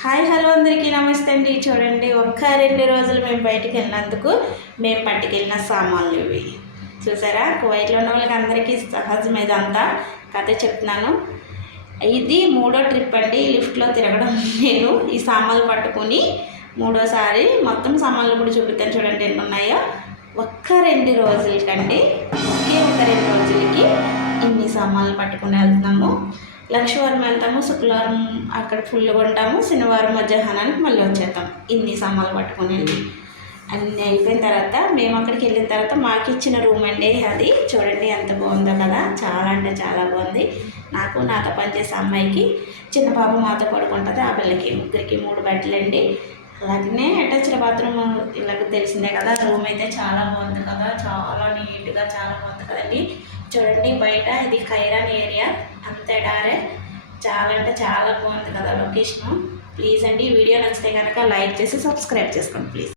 Hi hello అందరికీ నమస్తే అండి. చూడండి ఒక్క రెండు రోజులు మేము బయటికి వెళ్ళినందుకు మేము పట్టుకెళ్ళిన సామాన్లు ఇవి. చూసారా? కువైట్లో ఉన్న వాళ్ళకి అందరికీ సహజం ఇదంతా కథ చెప్తున్నాను. ఇది మూడో ట్రిప్ అండి. లిఫ్ట్లో తిరగడం నేను. ఈ సామాన్లు పట్టుకొని మూడోసారి మొత్తం సామాన్లు కూడా చూపిస్తాను. చూడండి ఎన్ని ఉన్నాయో ఒక్క రెండు రోజులకండి. ఒకే ఒక రెండు రోజులు. సామాన్లు పట్టుకుని వెళ్తున్నాము. లక్ష్మీవారం వెళ్తాము శుక్రవారం అక్కడ ఫుల్గా ఉంటాము శనివారం మధ్యాహ్నానికి మళ్ళీ వచ్చేస్తాం. ఇన్ని సామాన్లు పట్టుకుని వెళ్ళి. అన్నీ అయిపోయిన తర్వాత మేము అక్కడికి వెళ్ళిన తర్వాత మాకు ఇచ్చిన రూమ్ అండి అది. చూడండి ఎంత బాగుందో కదా. చాలా అంటే చాలా బాగుంది. నాకు నాతో పనిచేసే అమ్మాయికి చిన్న పాప మాతో పడుకుంటుంది ఆ పిల్లకి ముగ్గురికి మూడు బట్టలు అండి అలాగనే అటాచ్డ్ బాత్రూమ్ ఇలాగ తెలిసిందే కదా. రూమ్ అయితే చాలా బాగుంది కదా. చాలా నీట్గా చాలా బాగుంది కదండి. చూడండి బయట ఇది ఖైరాన్ ఏరియా. అంతేడారే. చాలా అంటే చాలా బాగుంది కదా లొకేషను. ప్లీజ్ అండి వీడియో నచ్చితే కనుక లైక్ చేసి సబ్స్క్రైబ్ చేసుకోండి ప్లీజ్.